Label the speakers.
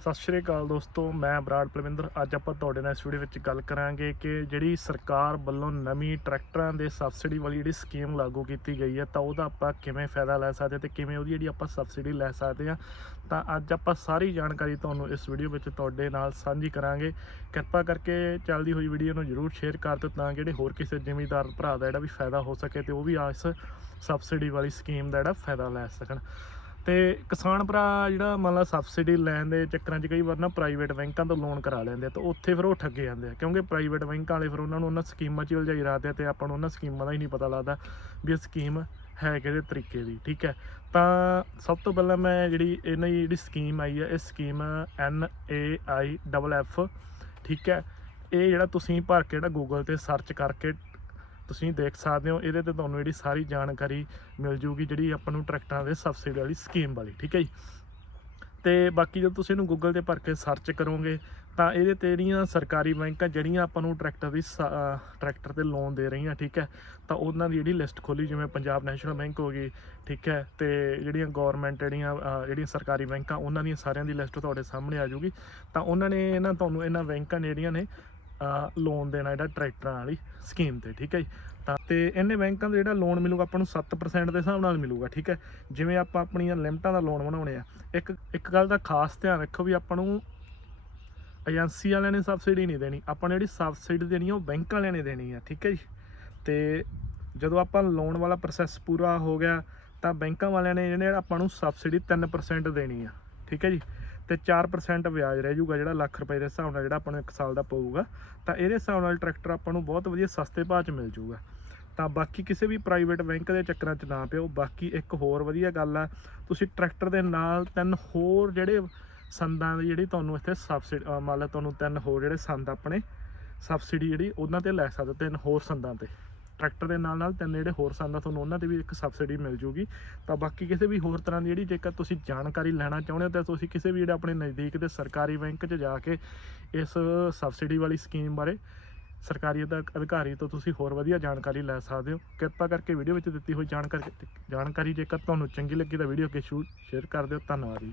Speaker 1: ਸਤਿ ਸ਼੍ਰੀ ਅਕਾਲ ਦੋਸਤੋ, ਮੈਂ ਬਰਾੜ ਪਲਵਿੰਦਰ। ਅੱਜ ਆਪਾਂ ਤੁਹਾਡੇ ਨਾਲ ਇਸ ਵੀਡੀਓ ਵਿੱਚ ਗੱਲ ਕਰਾਂਗੇ ਕਿ ਜਿਹੜੀ ਸਰਕਾਰ ਵੱਲੋਂ ਨਵੀਂ ਟਰੈਕਟਰਾਂ ਦੇ ਸਬਸਿਡੀ ਵਾਲੀ ਜਿਹੜੀ ਸਕੀਮ ਲਾਗੂ ਕੀਤੀ ਗਈ ਹੈ, ਤਾਂ ਉਹਦਾ ਆਪਾਂ ਕਿਵੇਂ ਫਾਇਦਾ ਲੈ ਸਕਦੇ ਤੇ ਕਿਵੇਂ ਉਹਦੀ ਜਿਹੜੀ ਆਪਾਂ ਸਬਸਿਡੀ ਲੈ ਸਕਦੇ ਹਾਂ, ਤਾਂ ਅੱਜ ਆਪਾਂ ਸਾਰੀ ਜਾਣਕਾਰੀ ਤੁਹਾਨੂੰ ਇਸ ਵੀਡੀਓ ਵਿੱਚ ਤੁਹਾਡੇ ਨਾਲ ਸਾਂਝੀ ਕਰਾਂਗੇ। ਕਿਰਪਾ ਕਰਕੇ ਚੱਲਦੀ ਹੋਈ ਵੀਡੀਓ ਨੂੰ ਜਰੂਰ ਸ਼ੇਅਰ ਕਰ ਦਿਓ, ਤਾਂ ਜਿਹੜੇ ਹੋਰ ਕਿਸੇ ਜ਼ਿਮੀਂਦਾਰ ਭਰਾ ਦਾ ਜਿਹੜਾ ਵੀ ਫਾਇਦਾ ਹੋ ਸਕੇ ਤੇ ਉਹ ਵੀ ਇਸ ਸਬਸਿਡੀ ਵਾਲੀ ਸਕੀਮ ਦਾ ਜਿਹੜਾ ਫਾਇਦਾ ਲੈ ਸਕਣ। ਤੇ ਕਿਸਾਨ ਭਰਾ ਜਿਹੜਾ ਮੰਨ ਲਾ ਸਬਸਿਡੀ ਲੈਣ ਦੇ ਚੱਕਰਾਂ 'ਚ ਕਈ ਵਾਰ ਨਾ ਪ੍ਰਾਈਵੇਟ ਬੈਂਕਾਂ ਤੋਂ ਲੋਨ ਕਰਾ ਲੈਂਦੇ ਆ ਤਾਂ ਉੱਥੇ ਫਿਰ ਉਹ ਠੱਗੇ ਜਾਂਦੇ ਆ, ਕਿਉਂਕਿ ਪ੍ਰਾਈਵੇਟ ਬੈਂਕਾਂ ਵਾਲੇ ਫਿਰ ਉਹਨਾਂ ਨੂੰ ਉਹਨਾਂ ਸਕੀਮਾਂ 'ਚ ਹੀ ਉਲਝਾਈ ਰੱਖਦੇ ਆ ਤੇ ਆਪਾਂ ਨੂੰ ਉਹਨਾਂ ਸਕੀਮਾਂ ਦਾ ਹੀ ਨਹੀਂ ਪਤਾ ਲੱਗਦਾ ਵੀ ਇਹ ਸਕੀਮ ਹੈ ਕਿਹਦੇ ਤਰੀਕੇ ਦੀ, ਠੀਕ ਹੈ? ਤਾਂ ਸਭ ਤੋਂ ਪਹਿਲਾਂ ਮੈਂ ਜਿਹੜੀ ਇਹਨਾਂ ਦੀ ਜਿਹੜੀ ਸਕੀਮ ਆਈ ਹੈ ਇਹ scheme N A I double F ਠੀਕ ਹੈ? ਇਹ ਜਿਹੜਾ ਤੁਸੀਂ ਭਰ ਕੇ ਜਿਹੜਾ ਗੂਗਲ ਤੇ ਸਰਚ ਕਰਕੇ ਤੁਸੀਂ ਦੇਖ ਸਕਦੇ ਹੋ, ਇਹਦੇ ਤੇ ਤੁਹਾਨੂੰ ਜਿਹੜੀ ਸਾਰੀ ਜਾਣਕਾਰੀ ਮਿਲ ਜੂਗੀ ਜਿਹੜੀ ਆਪਾਂ ਨੂੰ ਟਰੈਕਟਰਾਂ ਦੇ ਸਬਸਿਡੀ ਵਾਲੀ ਸਕੀਮ ਵਾਲੀ, ਠੀਕ ਹੈ ਜੀ? ਤੇ ਬਾਕੀ ਜਦੋਂ ਤੁਸੀਂ ਇਹਨੂੰ ਗੂਗਲ ਤੇ ਭਰ ਕੇ ਸਰਚ ਕਰੋਗੇ, ਤਾਂ ਇਹਦੇ ਤੇ ਜਿਹੜੀਆਂ ਸਰਕਾਰੀ ਬੈਂਕਾਂ, ਜਿਹੜੀਆਂ ਆਪਾਂ ਨੂੰ ਟਰੈਕਟਰ ਦੀ ਸ- ਟਰੈਕਟਰ ਤੇ ਲੋਨ ਦੇ ਰਹੀਆਂ, ਠੀਕ ਹੈ, ਤਾਂ ਉਹਨਾਂ ਦੀ ਜਿਹੜੀ ਲਿਸਟ ਖੋਲੀ, ਜਿਵੇਂ ਪੰਜਾਬ ਨੈਸ਼ਨਲ ਬੈਂਕ ਹੋ ਗਈ, ਠੀਕ ਹੈ, ਤੇ ਜਿਹੜੀਆਂ ਗਵਰਨਮੈਂਟ ਜਿਹੜੀਆਂ ਜਿਹੜੀਆਂ ਸਰਕਾਰੀ ਬੈਂਕਾਂ, ਉਹਨਾਂ ਦੀਆਂ ਸਾਰਿਆਂ ਦੀ ਲਿਸਟ ਤੁਹਾਡੇ ਸਾਹਮਣੇ ਆ ਜੂਗੀ। ਤਾਂ ਉਹਨਾਂ ਨੇ ਇਹਨਾਂ, ਤੁਹਾਨੂੰ ਇਹਨਾਂ ਬੈਂਕਾਂ ਜਿਹੜੀਆਂ ਨੇ ਲੋਨ ਦੇਣਾ ਜਿਹੜਾ ਟਰੈਕਟਰਾਂ ਵਾਲੀ ਸਕੀਮ ਤੇ, ਠੀਕ ਹੈ ਜੀ? ਤਾਂ ਤੇ ਇਹਨੇ ਬੈਂਕਾਂ ਦਾ ਜਿਹੜਾ ਲੋਨ ਮਿਲੂਗਾ ਆਪਾਂ ਨੂੰ 7% ਦੇ ਹਿਸਾਬ ਨਾਲ ਮਿਲੂਗਾ, ਠੀਕ ਹੈ? ਜਿਵੇਂ ਆਪਾਂ ਆਪਣੀਆਂ ਲਿਮਟਾਂ ਦਾ ਲੋਨ ਬਣਾਉਣੇ ਆ, ਇੱਕ ਇੱਕ ਗੱਲ ਦਾ ਖਾਸ ਧਿਆਨ ਰੱਖੋ ਵੀ ਆਪਾਂ ਨੂੰ ਏਜੰਸੀ ਵਾਲਿਆਂ ਨੇ ਸਬਸਿਡੀ ਨਹੀਂ ਦੇਣੀ, ਆਪਾਂ ਨੇ ਜਿਹੜੀ ਸਬਸਿਡੀ ਦੇਣੀ ਆ ਉਹ ਬੈਂਕ ਵਾਲਿਆਂ ਨੇ ਦੇਣੀ ਆ, ਠੀਕ ਹੈ ਜੀ? ਤੇ ਜਦੋਂ ਆਪਾਂ ਲੋਨ ਵਾਲਾ ਪ੍ਰੋਸੈਸ ਪੂਰਾ ਹੋ ਗਿਆ ਤਾਂ ਬੈਂਕਾਂ ਵਾਲਿਆਂ ਨੇ ਜਿਹੜੇ ਆਪਾਂ ਨੂੰ ਸਬਸਿਡੀ 3% ਦੇਣੀ ਆ, ਠੀਕ ਹੈ ਜੀ? ਤੇ 4% ਵਿਆਜ ਰਹਿ ਜਾਊਗਾ ਜਿਹੜਾ ਲੱਖ ਰੁਪਏ ਦੇ ਹਿਸਾਬ ਨਾਲ ਜਿਹੜਾ ਆਪਾਂ ਨੂੰ 1 ਸਾਲ ਦਾ ਪਊਗਾ। ਤਾਂ ਇਹਦੇ ਹਿਸਾਬ ਨਾਲ ਟਰੈਕਟਰ ਆਪਾਂ ਨੂੰ ਬਹੁਤ ਵਧੀਆ ਸਸਤੇ ਭਾਅ 'ਚ ਮਿਲ ਜਾਊਗਾ। ਤਾਂ ਬਾਕੀ ਕਿਸੇ ਵੀ ਪ੍ਰਾਈਵੇਟ ਬੈਂਕ ਦੇ ਚੱਕਰਾਂ 'ਚ ਨਾ ਪਿਓ, ਬਾਕੀ ਇੱਕ ਹੋਰ ਵਧੀਆ ਗੱਲ ਆ, ਤੁਸੀਂ ਟਰੈਕਟਰ ਦੇ ਨਾਲ ਤਿੰਨ ਹੋਰ ਜਿਹੜੇ ਸੰਦਾਂ ਦੀ ਜਿਹੜੀ ਤੁਹਾਨੂੰ ਇੱਥੇ ਸਬਸਿਡੀ ਮੰਨ ਲਓ ਤੁਹਾਨੂੰ ਤਿੰਨ ਹੋਰ ਜਿਹੜੇ ਸੰਦ ਆਪਣੇ ਸਬਸਿਡੀ ਜਿਹੜੀ ਉਹਨਾਂ ਤੇ ਲੈ ਸਕਦੇ ਤਿੰਨ ਹੋਰ ਸੰਦਾਂ ਤੇ। ਟਰੈਕਟਰ ਦੇ ਨਾਲ ਨਾਲ ਤਿੰਨ ਜਿਹੜੇ ਹੋਰ ਸੰਦ ਆ ਤੁਹਾਨੂੰ ਉਹਨਾਂ ਤੇ ਵੀ ਇੱਕ ਸਬਸਿਡੀ ਮਿਲ ਜੂਗੀ। ਤਾਂ ਬਾਕੀ ਕਿਸੇ ਵੀ ਹੋਰ ਤਰ੍ਹਾਂ ਦੀ ਜਿਹੜੀ ਜੇਕਰ ਤੁਸੀਂ ਜਾਣਕਾਰੀ ਲੈਣਾ ਚਾਹੁੰਦੇ ਹੋ ਤਾਂ ਤੁਸੀਂ ਕਿਸੇ ਵੀ ਜਿਹੜੇ ਆਪਣੇ ਨਜ਼ਦੀਕ ਦੇ ਸਰਕਾਰੀ ਬੈਂਕ 'ਚ ਜਾ ਕੇ ਇਸ ਸਬਸਿਡੀ ਵਾਲੀ ਸਕੀਮ ਬਾਰੇ ਸਰਕਾਰੀ ਅਧਿ- ਅਧਿਕਾਰੀ ਤੋਂ ਤੁਸੀਂ ਹੋਰ ਵਧੀਆ ਜਾਣਕਾਰੀ ਲੈ ਸਕਦੇ ਹੋ। ਕਿਰਪਾ ਕਰਕੇ ਵੀਡੀਓ ਵਿੱਚ ਦਿੱਤੀ ਹੋਈ ਜਾਣਕਾਰੀ ਜਾਣਕਾਰੀ ਜੇਕਰ ਤੁਹਾਨੂੰ ਚੰਗੀ ਲੱਗੀ ਤਾਂ ਵੀਡੀਓ ਅੱਗੇ ਸ਼ੂਟ ਸ਼ੇਅਰ ਕਰ ਦਿਓ। ਧੰਨਵਾਦ ਜੀ।